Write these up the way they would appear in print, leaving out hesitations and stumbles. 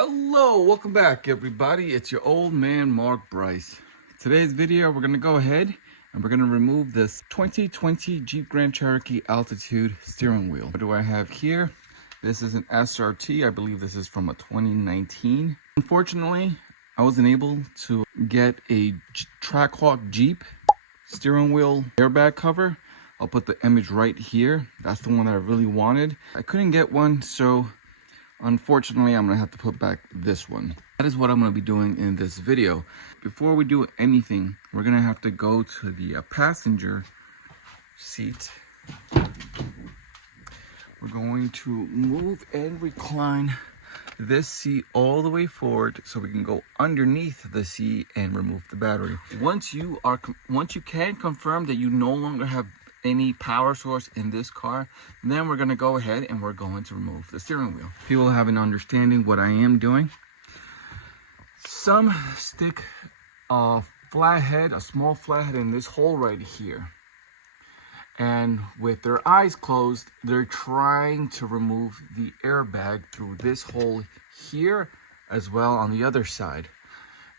Hello, welcome back everybody. It's your old man Mark Bryce. Today's video we're going to go ahead and we're going to remove this 2020 Jeep Grand Cherokee Altitude steering wheel. What do I have here? This is an SRT. I believe this is from a 2019. Unfortunately, I wasn't able to get a Trackhawk Jeep steering wheel airbag cover. I'll put the image right here. That's the one that I really wanted. I couldn't get one, so unfortunately, I'm gonna have to put back this one. That is what I'm gonna be doing in this video. Before we do anything, we're gonna have to go to the passenger seat. We're going to move and recline this seat all the way forward so we can go underneath the seat and remove the battery. Once you can confirm that you no longer have any power source in this car, then we're going to go ahead and we're going to remove the steering wheel. People have an understanding what I am doing. Some stick a flathead, a small flathead in this hole right here, and with their eyes closed they're trying to remove the airbag through this hole here as well on the other side.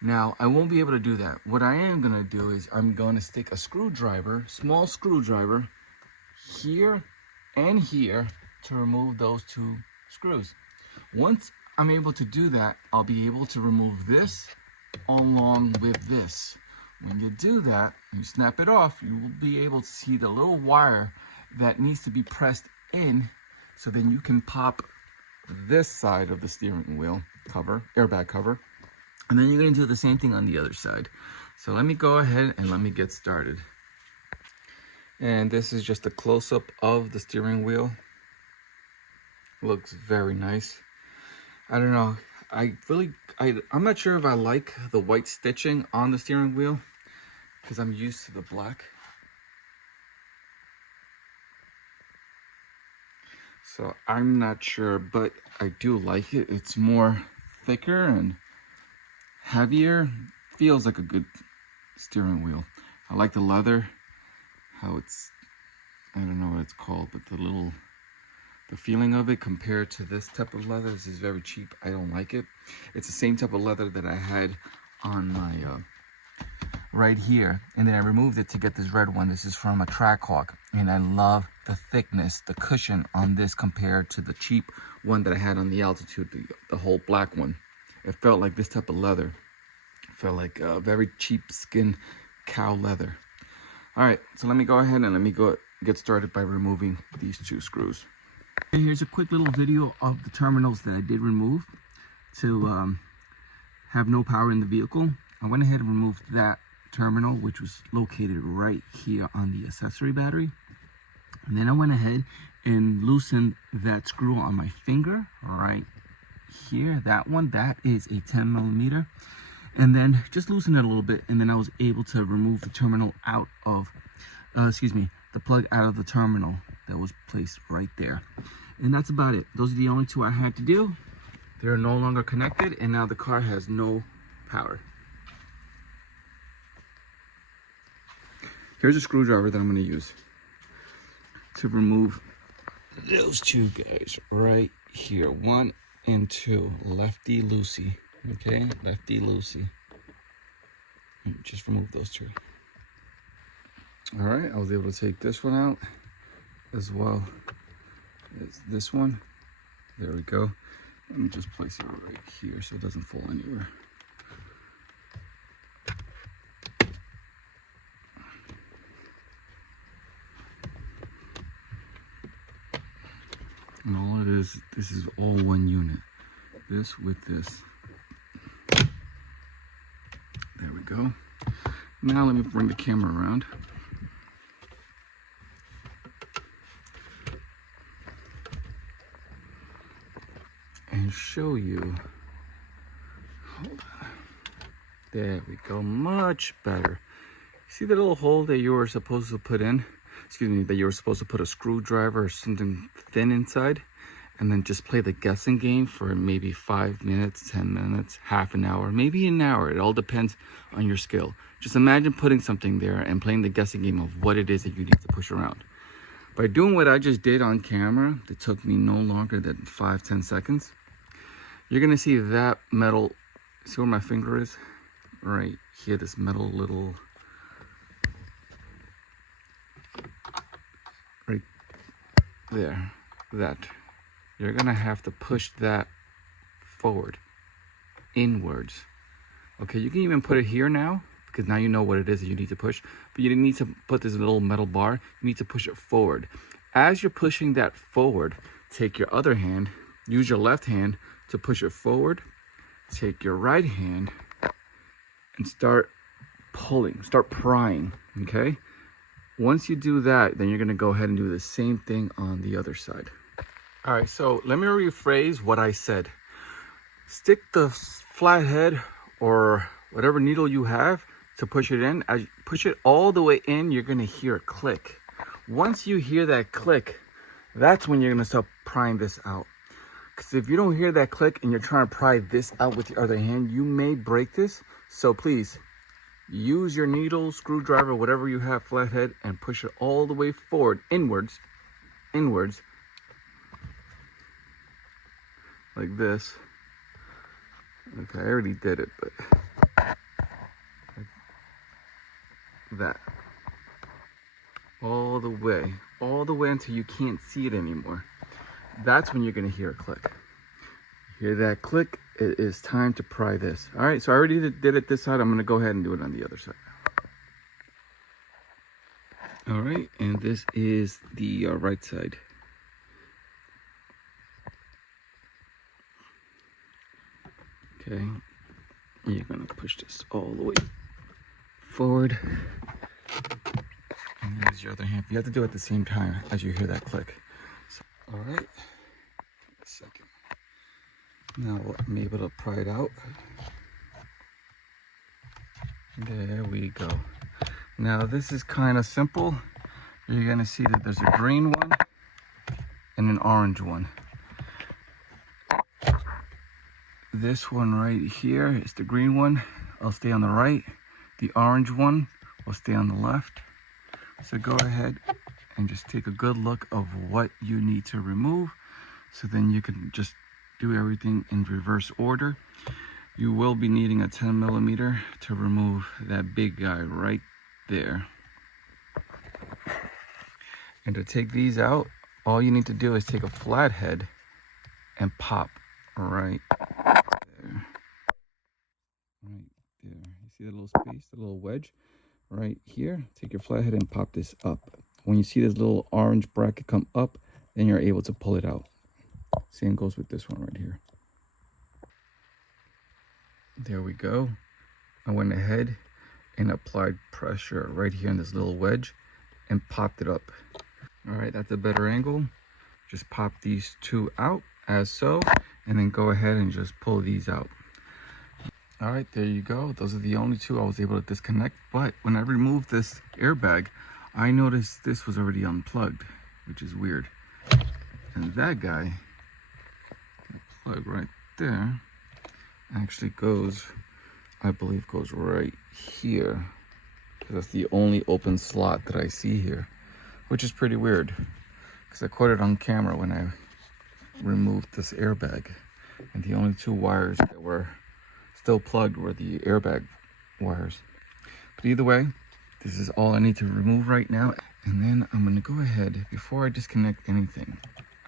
Now, I won't be able to do that. What I am going to do is I'm going to stick a screwdriver, small screwdriver, here and here to remove those two screws. Once I'm able to do that, I'll be able to remove this along with this. When you do that, you snap it off, you will be able to see the little wire that needs to be pressed in, so then you can pop this side of the steering wheel cover, airbag cover. And then you're going to do the same thing on the other side. So let me go ahead and let me get started. And this is just a close-up of the steering wheel. Looks very nice. I don't know. I'm not sure if I like the white stitching on the steering wheel because I'm used to the black. So I'm not sure, but I do like it. It's more thicker and heavier. Feels like a good steering wheel. I like the leather, how it's, I don't know what it's called, but the feeling of it compared to this type of leather, this is very cheap. I don't like it. It's the same type of leather that I had on my right here, and then I removed it to get this red one. This is from a Trackhawk, and I love the thickness, the cushion on this compared to the cheap one that I had on the Altitude, the whole black one. It felt like this type of leather. It felt like very cheap skin cow leather. All right, so let me go ahead and let me get started by removing these two screws. Okay, here's a quick little video of the terminals that I did remove to have no power in the vehicle. I went ahead and removed that terminal, which was located right here on the accessory battery. And then I went ahead and loosened that screw on my finger right here. That one, that is a 10 millimeter, and then just loosen it a little bit, and then I was able to remove the terminal out of the plug out of the terminal that was placed right there. And that's about it. Those are the only two I had to do. They're no longer connected, and now the car has no power. Here's a screwdriver that I'm going to use to remove those two guys right here. 1 and 2, lefty loosey. Okay, lefty loosey. Just remove those two. All right, I was able to take this one out as well as this one. There we go. Let me just place it right here so it doesn't fall anywhere. And all it is, this is all one unit. This with this. There we go. Now let me bring the camera around. And show you. Hold on. There we go. Much better. See the little hole that you were supposed to put in? Excuse me, that you were supposed to put a screwdriver or something thin inside, and then just play the guessing game for maybe 5 minutes, 10 minutes, half an hour, maybe an hour. It all depends on your skill. Just imagine putting something there and playing the guessing game of what it is that you need to push around. By doing what I just did on camera, it took me no longer than 5-10 seconds. you're gonna see that metal. See where my finger is? Right here, this metal little, right there, that. You're gonna have to push that forward, inwards. Okay, you can even put it here now, because now you know what it is that you need to push, but you need to put this little metal bar, you need to push it forward. As you're pushing that forward, take your other hand, use your left hand to push it forward, take your right hand and start pulling, start prying, okay? Once you do that, then you're gonna go ahead and do the same thing on the other side. All right, so let me rephrase what I said. Stick the flathead or whatever needle you have to push it in. As you push it all the way in, you're gonna hear a click. Once you hear that click, that's when you're gonna start prying this out. Because if you don't hear that click and you're trying to pry this out with your other hand, you may break this. So please, use your needle, screwdriver, whatever you have, flathead, and push it all the way forward, inwards, like this. Okay, I already did it, but that. All the way until you can't see it anymore. That's when you're gonna hear a click. Hear that click, it is time to pry this. All right, so I already did it this side. I'm gonna go ahead and do it on the other side. All right, and this is the right side. Okay, you're gonna push this all the way forward. And there's your other hand. You have to do it at the same time as you hear that click. So, all right, a second. Now I'm able to pry it out. There we go. Now this is kind of simple. You're gonna see that there's a green one and an orange one. This one right here is the green one. I'll stay on the right. The orange one will stay on the left. So go ahead and just take a good look of what you need to remove. So then you can just do everything in reverse order. You will be needing a 10 millimeter to remove that big guy right there. And to take these out, all you need to do is take a flathead and pop right there. Right there. You see that little space, the little wedge? Right here, take your flathead and pop this up. When you see this little orange bracket come up, then you're able to pull it out. Same goes with this one right here. There we go. I went ahead and applied pressure right here in this little wedge and popped it up. All right, that's a better angle. Just pop these two out as so, and then go ahead and just pull these out. All right, there you go. Those are the only two I was able to disconnect. But when I removed this airbag, I noticed this was already unplugged, which is weird. And that guy, the plug right there, actually goes, I believe goes right here. That's the only open slot that I see here, which is pretty weird because I caught it on camera when I removed this airbag. And the only two wires that were still plugged were the airbag wires. But either way, this is all I need to remove right now. And then I'm gonna go ahead, before I disconnect anything,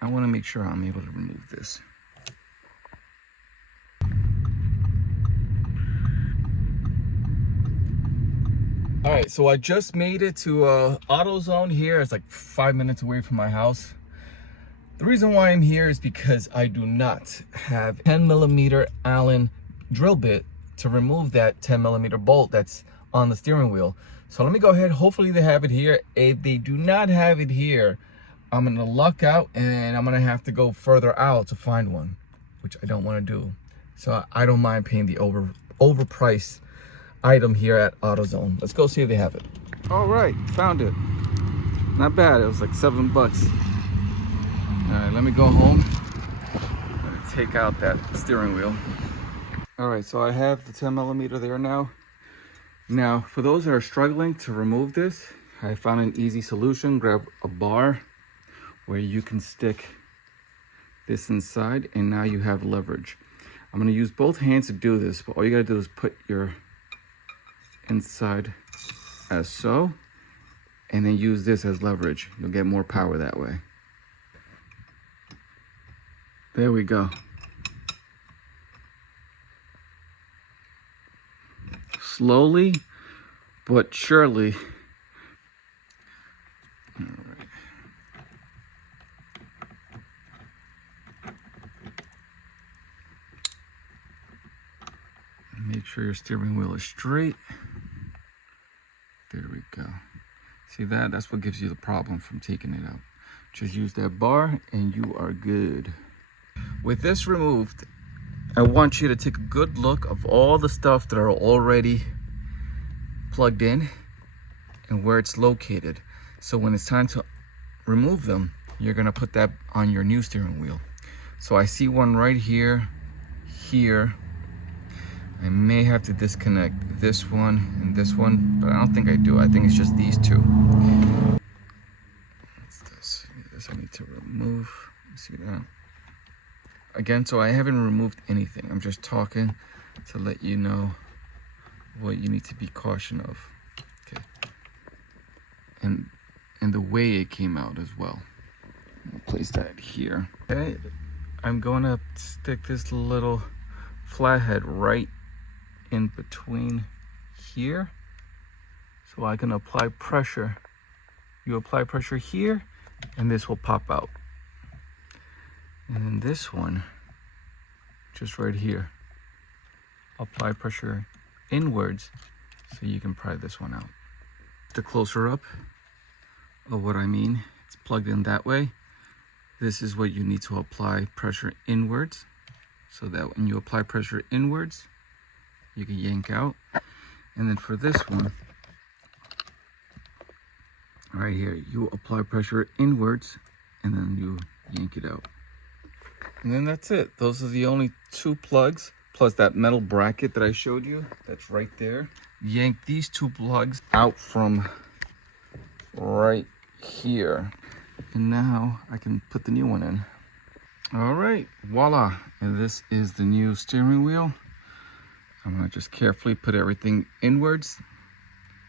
I wanna make sure I'm able to remove this. All right, so I just made it to AutoZone here. It's like 5 minutes away from my house. The reason why I'm here is because I do not have 10 millimeter Allen drill bit to remove that 10 millimeter bolt that's on the steering wheel. So let me go ahead, hopefully they have it here. If they do not have it here, I'm gonna luck out and I'm gonna have to go further out to find one, which I don't wanna do. So I don't mind paying the overpriced item here at AutoZone. Let's go see if they have it. All right, found it. Not bad, it was like $7. All right, let me go home. Let me take out that steering wheel. All right, so I have the 10 millimeter there now. Now, for those that are struggling to remove this, I found an easy solution. Grab a bar where you can stick this inside and now you have leverage. I'm gonna use both hands to do this, but all you gotta do is put your inside as so, and then use this as leverage. You'll get more power that way. There we go. Slowly but surely. All right. Make sure your steering wheel is straight. There we go. See that? That's what gives you the problem from taking it out. Just use that bar and you are good. With this removed, I want you to take a good look of all the stuff that are already plugged in and where it's located. So when it's time to remove them, you're gonna put that on your new steering wheel. So I see one right here, here. I may have to disconnect this one and this one, but I don't think I do. I think it's just these two. What's this? This I need to remove. See that? Again, so I haven't removed anything. I'm just talking to let you know what you need to be cautious of. Okay. And the way it came out as well. I'll place that here. Okay. I'm going to stick this little flathead right in between here so I can apply pressure. You apply pressure here and this will pop out. And then this one, just right here, apply pressure inwards so you can pry this one out. The closer up of what I mean, it's plugged in that way. This is what you need to apply pressure inwards so that when you apply pressure inwards, you can yank out. And then for this one, right here, you apply pressure inwards and then you yank it out. And then that's it. Those are the only two plugs, plus that metal bracket that I showed you. That's right there. Yank these two plugs out from right here. And now I can put the new one in. All right, voila. And this is the new steering wheel. I'm gonna just carefully put everything inwards.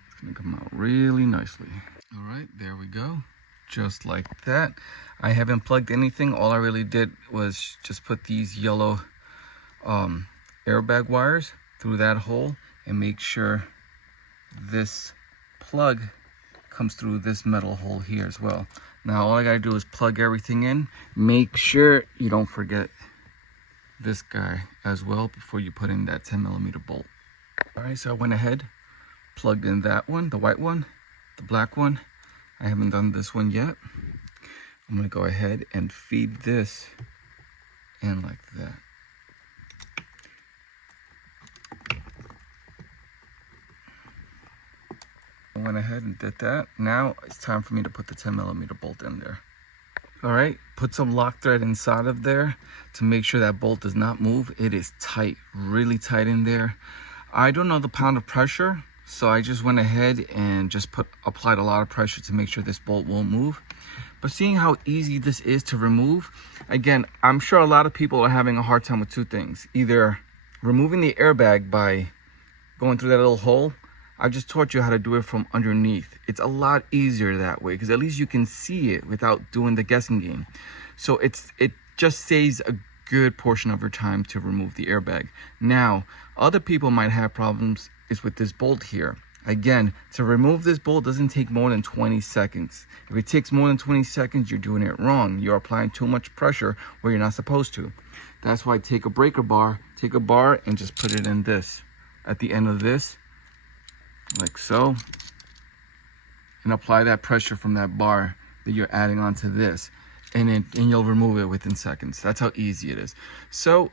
It's gonna come out really nicely. All right, there we go. Just like that. I haven't plugged anything. All I really did was just put these yellow airbag wires through that hole and make sure this plug comes through this metal hole here as well. Now all I gotta do is plug everything in. Make sure you don't forget this guy as well before you put in that 10mm bolt. All right, so I went ahead, plugged in that one, the white one, the black one. I haven't done this one yet. I'm gonna go ahead and feed this in like that. I went ahead and did that. Now it's time for me to put the 10mm bolt in there. All right, put some lock thread inside of there to make sure that bolt does not move. It is tight, really tight in there. I don't know the pound of pressure, so I just went ahead and just applied a lot of pressure to make sure this bolt won't move. But seeing how easy this is to remove, again, I'm sure a lot of people are having a hard time with two things. Either removing the airbag by going through that little hole. I just taught you how to do it from underneath. It's a lot easier that way because at least you can see it without doing the guessing game. So it just saves a good portion of your time to remove the airbag. Now, other people might have problems is with this bolt here. Again, to remove this bolt doesn't take more than 20 seconds. If it takes more than 20 seconds, you're doing it wrong. You're applying too much pressure where you're not supposed to. That's why take a breaker bar, take a bar and just put it in this, at the end of this, like so, and apply that pressure from that bar that you're adding onto this, and you'll remove it within seconds. That's how easy it is. So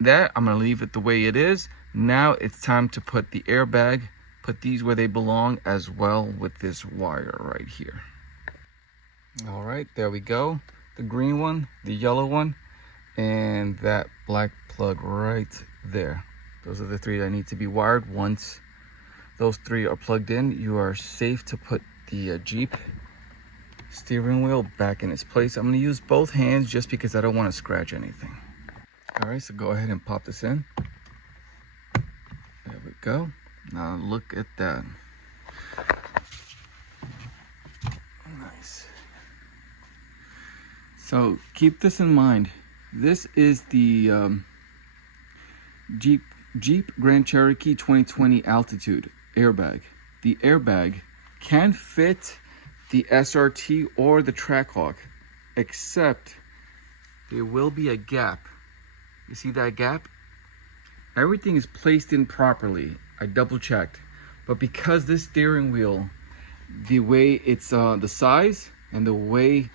that, I'm gonna leave it the way it is. Now it's time to put the airbag, put these where they belong as well with this wire right here. All right, there we go. The green one, the yellow one, and that black plug right there. Those are the three that need to be wired. Once those three are plugged in, you are safe to put the Jeep steering wheel back in its place. I'm gonna use both hands just because I don't want to scratch anything. All right, so go ahead and pop this in. There we go. Now look at that. Nice. So keep this in mind. This is the Jeep Grand Cherokee 2020 Altitude airbag. The airbag can fit the SRT or the Trackhawk, except there will be a gap. You see that gap? Everything is placed in properly. I double checked. But because this steering wheel, the way it's the size and the way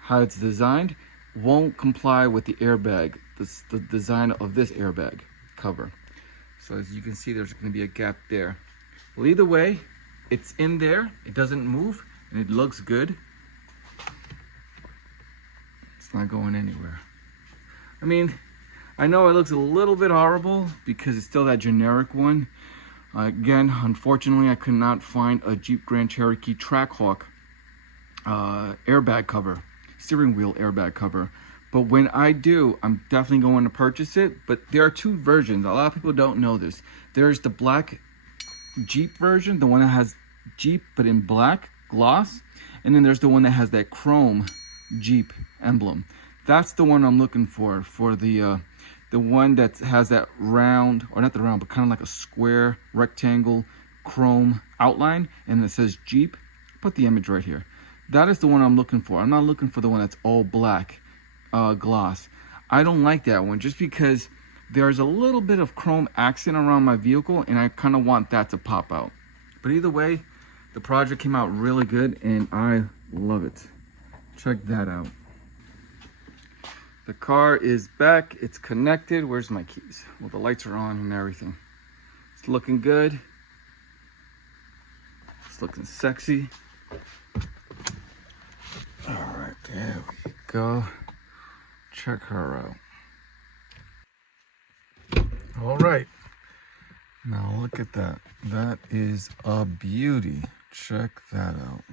how it's designed won't comply with the airbag, the design of this airbag cover. So as you can see, there's going to be a gap there. Well, either way, it's in there. It doesn't move and it looks good. It's not going anywhere. I mean, I know it looks a little bit horrible because it's still that generic one. Again, unfortunately, I could not find a Jeep Grand Cherokee Trackhawk airbag cover, steering wheel airbag cover. But when I do, I'm definitely going to purchase it. But there are two versions. A lot of people don't know this. There's the black Jeep version, the one that has Jeep but in black gloss. And then there's the one that has that chrome Jeep emblem. That's the one I'm looking for the one that has that round, or not the round, but kind of like a square rectangle chrome outline, and it says Jeep. Put the image right here. That is the one I'm looking for. I'm not looking for the one that's all black gloss. I don't like that one just because there's a little bit of chrome accent around my vehicle, and I kind of want that to pop out. But either way, the project came out really good, and I love it. Check that out. The car is back, it's connected. Where's my keys? Well, the lights are on and everything. It's looking good. It's looking sexy. All right, there we go. Check her out. All right, now look at that. That is a beauty. Check that out.